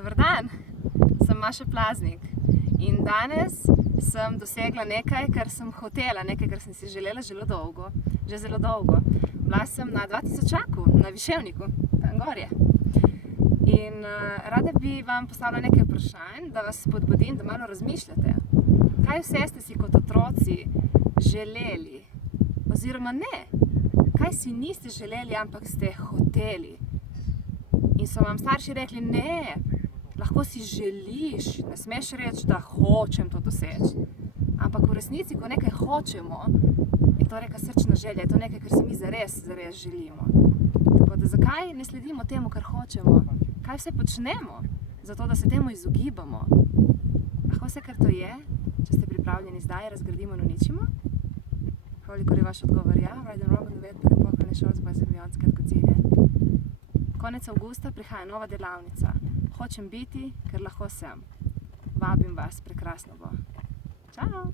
Dober dan, sem Maša Plaznik in danes sem dosegla nekaj, kar sem hotela, nekaj, kar sem si želela že zelo dolgo. Bila sem na 2000-aku, na Viševniku, tam gorje. In rada bi vam postavila nekaj vprašanj, da vas spodbudim, da malo razmišljate. Kaj vse ste si kot otroci želeli, oziroma ne? Kaj si niste želeli, ampak ste hoteli? In so vam starši rekli, ne, lahko si želiš, ne smeš reči, da hočem to doseči. Ampak v resnici, ko nekaj hočemo, je to neka srčna želja, je to nekaj, kar si mi zares želimo. Tako da zakaj ne sledimo temu, kar hočemo? Kaj vse počnemo, zato da se temu izogibamo? Lahko vse, kar to je, če ste pripravljeni zdaj, razgradimo in uničimo? Kolikor je vaš odgovor ja, right and wrong, budem poklone šolc, pa zemljon, skratko cilje. Konec avgusta prihaja nova delavnica. Hočem biti, ker lahko sem. Vabim vas, prekrasno bo. Čau!